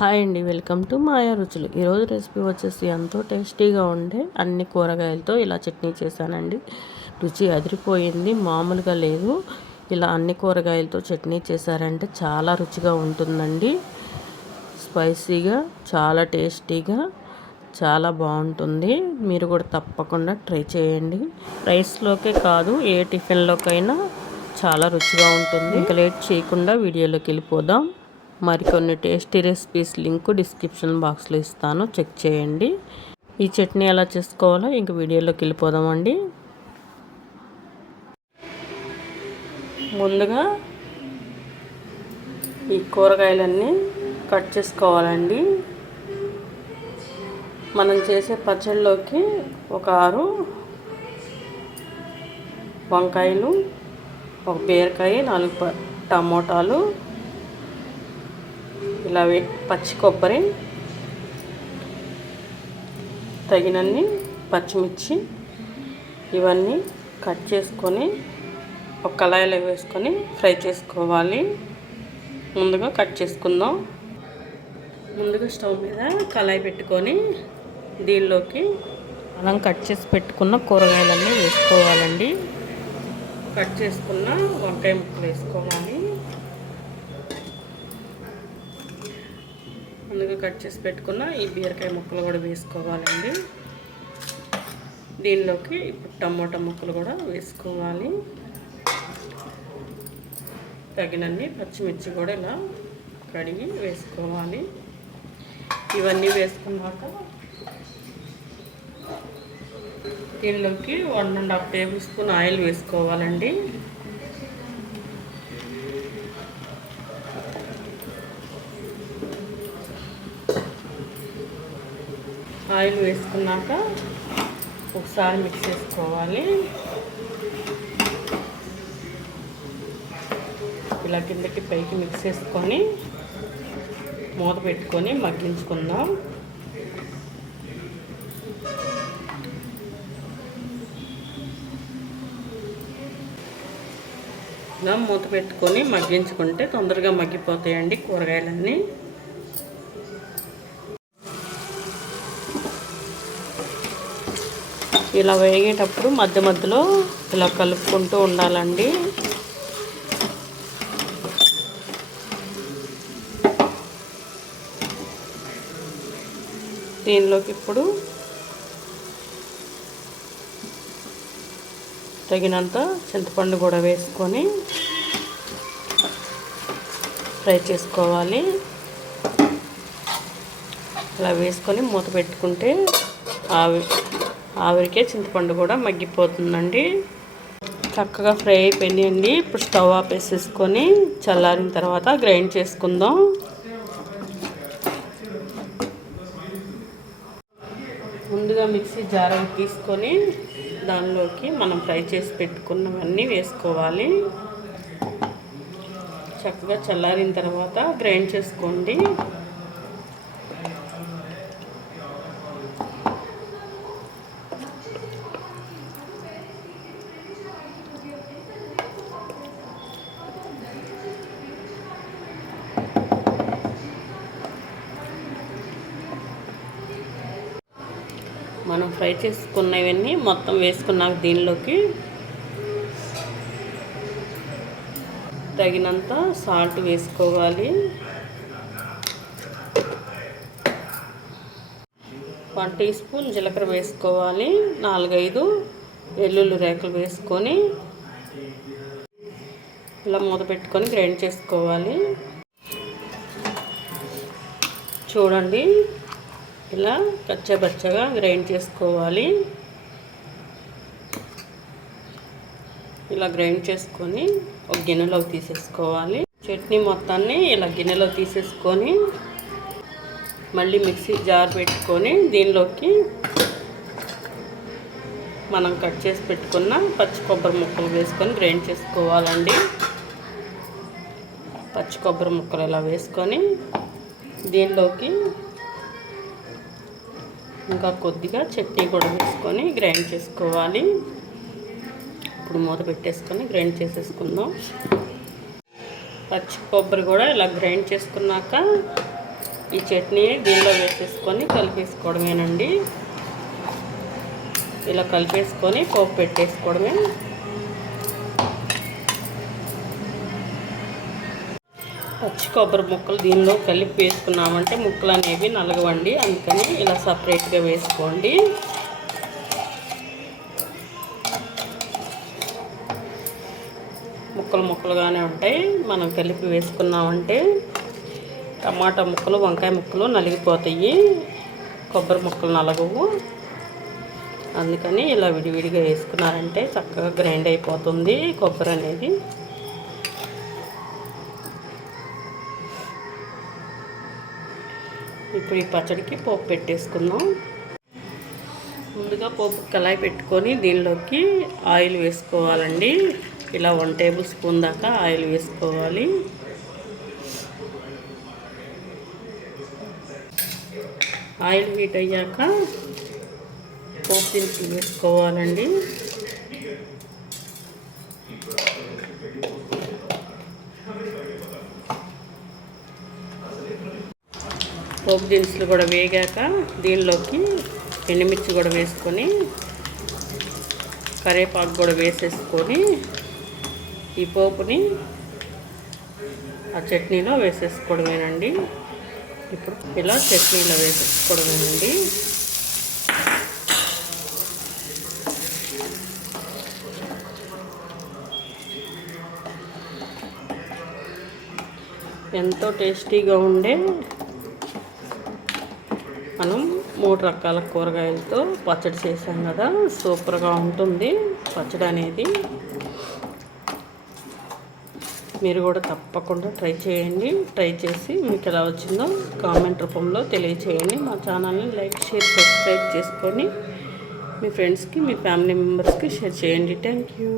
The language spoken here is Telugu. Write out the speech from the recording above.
హాయ్ అండి, వెల్కమ్ టు మాయా రుచులు. ఈరోజు రెసిపీ వచ్చేసి ఎంతో టేస్టీగా ఉండే అన్ని కూరగాయలతో ఇలా చట్నీ చేశానండి. రుచి అదిరిపోయింది, మామూలుగా లేదు. ఇలా అన్ని కూరగాయలతో చట్నీ చేశారంటే చాలా రుచిగా ఉంటుందండి. స్పైసీగా, చాలా టేస్టీగా, చాలా బాగుంటుంది. మీరు కూడా తప్పకుండా ట్రై చేయండి. రైస్లోకే కాదు, ఏ టిఫిన్లోకైనా చాలా రుచిగా ఉంటుంది. ఇంకా లేట్ చేయకుండా వీడియోలోకి వెళ్ళిపోదాం. మరికొన్ని టేస్టీ రెసిపీస్ లింక్ డిస్క్రిప్షన్ బాక్స్లో ఇస్తాను, చెక్ చేయండి. ఈ చట్నీ ఎలా చేసుకోవాలో ఇంక వీడియోలోకి వెళ్ళిపోదామండి. ముందుగా ఈ కూరగాయలన్నీ కట్ చేసుకోవాలండి. మనం చేసే పచ్చళ్ళలోకి ఒక 6 వంకాయలు, ఒక బీరకాయ, 4 టమోటాలు, ఇలా పచ్చి కొబ్బరి, తగినన్ని పచ్చిమిర్చి, ఇవన్నీ కట్ చేసుకొని ఒక కళాయిలో వేసుకొని ఫ్రై చేసుకోవాలి. ముందుగా కట్ చేసుకుందాం. ముందుగా స్టవ్ మీద కళాయి పెట్టుకొని దీనిలోకి మనం కట్ చేసి పెట్టుకున్న కూరగాయలన్నీ వేసుకోవాలండి. కట్ చేసుకున్న వంకాయ ముక్కలు వేసుకోవాలి. ముందుగా కట్ చేసి పెట్టుకున్న ఈ బీరకాయ ముక్కలు కూడా వేసుకోవాలండి. దీనిలోకి ఇప్పుడు టమోటా ముక్కలు కూడా వేసుకోవాలి. తగినన్ని పచ్చిమిర్చి కూడా ఇలా కడిగి వేసుకోవాలి. ఇవన్నీ వేసుకున్నాక దీనిలోకి 1.5 టేబుల్ స్పూన్ ఆయిల్ వేసుకోవాలండి. ఆయిల్ వేసుకున్నాక ఒకసారి మిక్స్ చేసుకోవాలి. ఇలా కిందకి పైకి మిక్స్ చేసుకొని మూత పెట్టుకొని మగ్గించుకుందాం. ఇలా మూత పెట్టుకొని మగ్గించుకుంటే తొందరగా మగ్గిపోతాయండి కూరగాయలన్నీ. ఇలా వేగేటప్పుడు మధ్య మధ్యలో ఇలా కలుపుకుంటూ ఉండాలండి. దీనిలోకి ఇప్పుడు తగినంత చింతపండు కూడా వేసుకొని ఫ్రై చేసుకోవాలి. ఇలా వేసుకొని మూత పెట్టుకుంటే ఆవిరికే చింతపండు కూడా మగ్గిపోతుందండి. చక్కగా ఫ్రై అయిపోయినాయండి. ఇప్పుడు స్టవ్ ఆపేసేసుకొని చల్లారిన తర్వాత గ్రైండ్ చేసుకుందాం. ముందుగా మిక్సీ జార్ తీసుకొని దానిలోకి మనం ఫ్రై చేసి పెట్టుకున్నవన్నీ వేసుకోవాలి. చక్కగా చల్లారిన తర్వాత గ్రైండ్ చేసుకోండి. మనం ఫ్రై చేసుకున్నవన్నీ మొత్తం వేసుకున్నాక దీనిలోకి తగినంత సాల్ట్ వేసుకోవాలి. 1 టీ స్పూన్ జీలకర్ర వేసుకోవాలి. 4-5 వెల్లుల్లి రేకులు వేసుకొని ఇలా మూత పెట్టుకొని గ్రైండ్ చేసుకోవాలి. చూడండి, ఇలా కచ్చపచ్చగా గ్రైండ్ చేసుకోవాలి. ఇలా గ్రైండ్ చేసుకొని ఒక గిన్నెలోకి తీసేసుకోవాలి. చట్నీ మొత్తాన్ని ఇలా గిన్నెలోకి తీసేసుకొని మళ్ళీ మిక్సీ జార్ పెట్టుకొని దీనిలోకి మనం కట్ చేసి పెట్టుకున్న పచ్చి కొబ్బరి ముక్కలు వేసుకొని గ్రైండ్ చేసుకోవాలండి. పచ్చి కొబ్బరి ముక్కలు ఇలా వేసుకొని దీనిలోకి ఇంకా కొద్దిగా చట్నీ కూడా వేసుకొని గ్రైండ్ చేసుకోవాలి. ఇప్పుడు మూత పెట్టేసుకొని గ్రైండ్ చేసేసుకుందాం. పచ్చి కొబ్బరి కూడా ఇలా గ్రైండ్ చేసుకున్నాక ఈ ఈ చట్నీ దీనిలో వేసేసుకొని కలిపేసుకోవడమేనండి. ఇలా కలిపేసుకొని పోపు పెట్టేసుకోవడమే. పచ్చి కొబ్బరి ముక్కలు దీనిలో కలిపి వేసుకున్నామంటే ముక్కలు అనేవి నలగవండి, అందుకని ఇలా సపరేట్గా వేసుకోండి. ముక్కలుగానే ఉంటాయి. మనం కలిపి వేసుకున్నామంటే టమాటా ముక్కలు, వంకాయ ముక్కలు నలిగిపోతాయి, కొబ్బరి ముక్కలు నలగవు. అందుకని ఇలా విడివిడిగా వేసుకున్నారంటే చక్కగా గ్రైండ్ అయిపోతుంది కొబ్బరి అనేది. ఇప్పుడు ఈ పచ్చడికి పోపు పెట్టేసుకుందాం. ముందుగా పోపు కళాయి పెట్టుకొని దీనిలోకి ఆయిల్ వేసుకోవాలండి. ఇలా 1 టేబుల్ స్పూన్ దాకా ఆయిల్ వేసుకోవాలి. ఆయిల్ హీట్ అయ్యాక పోపు దినుసులు వేసుకోవాలండి. పోపు దినుసులు కూడా వేగాక దీనిలోకి ఎండుమిర్చి కూడా వేసుకొని కరివేపాకు కూడా వేసేసుకొని ఈ పోపుని ఆ చట్నీలో వేసేసుకోవడమేనండి. ఇప్పుడు ఇలా చట్నీలో వేసేసుకోవడమేనండి. ఎంతో టేస్టీగా ఉండే మనం 3 రకాల కూరగాయలతో పచ్చడి చేసాం కదా, సూపర్గా ఉంటుంది పచ్చడి అనేది. మీరు కూడా తప్పకుండా ట్రై చేయండి. ట్రై చేసి మీకు ఎలా వచ్చిందో కామెంట్ రూపంలో తెలియచేయండి. మా ఛానల్ని లైక్, షేర్, సబ్స్క్రైబ్ చేసుకొని మీ ఫ్రెండ్స్కి, మీ ఫ్యామిలీ మెంబర్స్కి షేర్ చేయండి. Thank you.